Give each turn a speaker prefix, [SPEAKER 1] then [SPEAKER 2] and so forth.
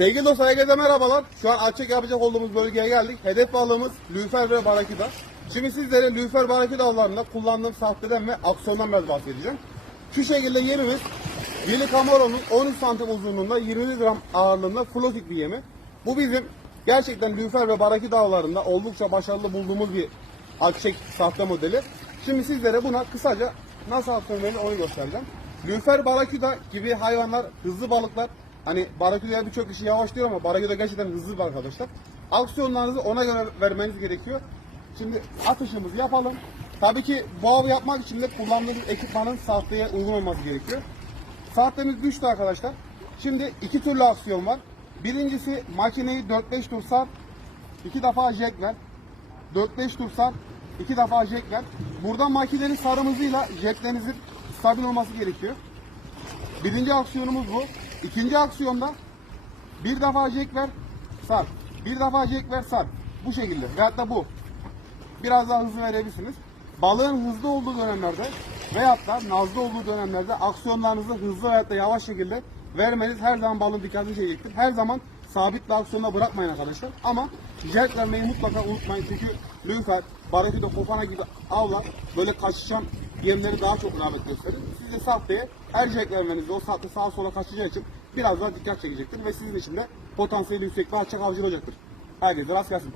[SPEAKER 1] Sevgili dostlar herkese merhabalar. Şu an açık yapacak olduğumuz bölgeye geldik. Hedef balığımız lüfer ve barakida. Şimdi sizlere lüfer barakida avlarında kullandığım sahteden ve aksiyondan biraz bahsedeceğim. Şu şekilde yemimiz Yeni Camaro'nun 13 santim uzunluğunda 20 gram ağırlığında flotik bir yemi. Bu bizim gerçekten lüfer ve barakida avlarında oldukça başarılı bulduğumuz bir akçek sahte modeli. Şimdi sizlere buna kısaca nasıl aksiyon verilir onu göstereceğim. Lüfer, baraküda gibi hayvanlar hızlı balıklar. Hani baraküdaya birçok kişi yavaş diyor ama baraküda gerçekten hızlı bir arkadaşlar. Aksiyonlarınızı ona göre vermeniz gerekiyor. Şimdi atışımızı yapalım. Tabii ki bu avı yapmak için de kullandığımız ekipmanın sahteye uygun olması gerekiyor. Saatlerimiz düştü arkadaşlar. Şimdi iki türlü aksiyon var. Birincisi makineyi 4-5 tur sar. iki defa jack ver. 4-5 tur sar. iki defa jack ver. Burada makinenin sarım hızıyla jacklerinizin stabil olması gerekiyor. Birinci aksiyonumuz bu. İkinci aksiyonda bir defa jack ver, sar. Bir defa jack ver, sar. Bu şekilde. Veyahut da bu. Biraz daha hızlı verebilirsiniz. Balığın hızlı olduğu dönemlerde veyahut da nazlı olduğu dönemlerde aksiyonlarınızı hızlı veyahut da yavaş şekilde vermeniz her zaman balığın dikkatini çekecektir. Her zaman sabit bir aksiyonda bırakmayın arkadaşlar. Ama jet vermeyi mutlaka unutmayın çünkü lüfer, baraküde, kofana gibi avlar böyle kaçışan yemleri daha çok rağbet gösterir. Siz de sahteye her jet vermenizde o sahte sağa sola kaçacağı için biraz daha dikkat çekecektir ve sizin için de potansiyeli yüksek bir açık avcı olacaktır. Herkese rast gelsin.